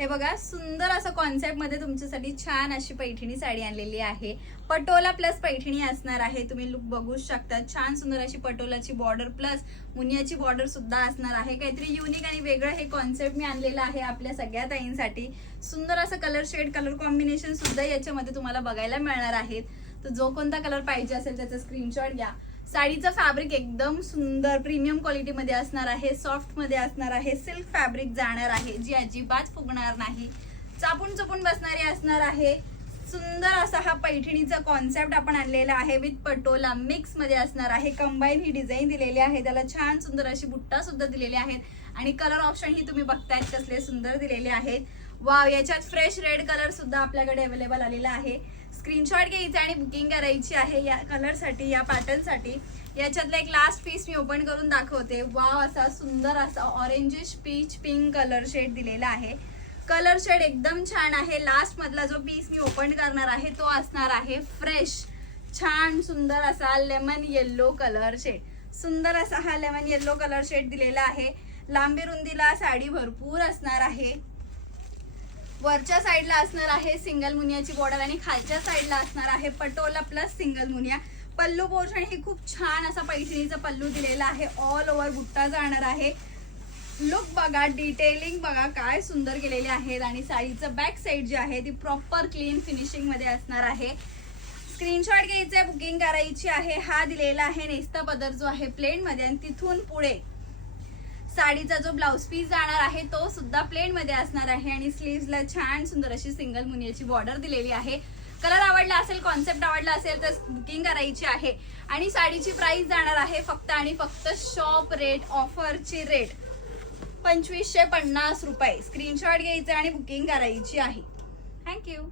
हे बघा सुंदर असं कॉन्सेप्ट मध्ये तुमच्यासाठी छान अशी पैठणी साडी आणलेली आहे. पटोला प्लस पैठणी असणार आहे. तुम्ही लुक बघू शकता. छान सुंदर अशी पटोलाची बॉर्डर प्लस मुनियाची बॉर्डर सुद्धा असणार आहे. काहीतरी युनिक आणि वेगळं हे कॉन्सेप्ट मी आणलेलं आहे आपल्या सगळ्या ताईंसाठी. सुंदर असं कलर शेड कलर कॉम्बिनेशन सुद्धा याच्यामध्ये तुम्हाला बघायला मिळणार आहेत. तर जो कोणता कलर पाहिजे असेल त्याचा स्क्रीनशॉट घ्या. साडीचं फॅब्रिक एकदम सुंदर प्रीमियम क्वालिटी मध्ये असणार आहे. सॉफ्ट मध्ये असणार आहे. सिल्क फॅब्रिक जाणार आहे जी अजिबात फुगणार नाही. चापून चपून बसणारी असणार आहे. सुंदर असा हा पैठणीचा कॉन्सेप्ट आपण आणलेला आहे. विथ पटोला मिक्स मध्ये असणार आहे. कंबाईन ही डिझाईन दिलेली आहे. त्याला छान सुंदर अशी बुट्टा सुद्धा दिलेले आहेत. आणि कलर ऑप्शन ही तुम्ही बघतायत कसले सुंदर दिलेले आहेत. वाव, याच्यात फ्रेश रेड कलर सुद्धा आपल्याकडे अवेलेबल आलेला आहे. स्क्रीनशॉट घ्यायचा आणि बुकिंग करायची आहे या कलर साठी, या पॅटर्न साठी. याच्यातला एक लास्ट पीस मी ओपन करून दाखवते. वाव, असा सुंदर असा orangish peach pink colour shade दिलेला आहे. कलर शेड एकदम छान आहे. लास्ट मधला जो पीस मी ओपन करणार आहे तो असणार आहे फ्रेश छान सुंदर असा लेमन येल्लो कलर शेड. सुंदर असा हा लेमन येल्लो कलर शेड दिलेला आहे. लांबी रुंदीला साडी भरपूर असणार आहे. वरच्या साईडला असणार आहे सिंगल मुनियाची बॉर्डर आणि खालच्या साईडला असणार आहे पटोला प्लस सिंगल मुनिया. पल्लू पोर्शन ही खूप छान असा पैठणीचा पल्लू दिलेला आहे. ऑल ओव्हर बुट्टा जाणार आहे. लुक बघा, डिटेलिंग बघा काय सुंदर केलेले आहेत. आणि साडीचं बॅक साईड जी आहे ती प्रॉपर क्लीन फिनिशिंग मध्ये असणार आहे. स्क्रीनशॉट घ्यायचे, बुकिंग करायची आहे. हा दिलेला आहे नेस्ता पदर जो आहे प्लेन मध्ये आणि तिथून पुढे साडीचा जो ब्लाउज पीस जाणार आहे तो सुद्धा प्लेन मध्ये असणार आहे. आणि स्लीव्हजला छान सुंदर अशी सिंगल मुनियाची बॉर्डर दिलेली आहे. कलर आवडला असेल, कॉन्सेप्ट आवडला असेल तर बुकिंग करायची आहे. आणि साडीची प्राइस जाणार आहे फक्त आणि फक्त शॉप रेट ऑफरची रेट 2550 रुपये. स्क्रीनशॉट घ्यायचा आणि बुकिंग करायची आहे. थँक्यू.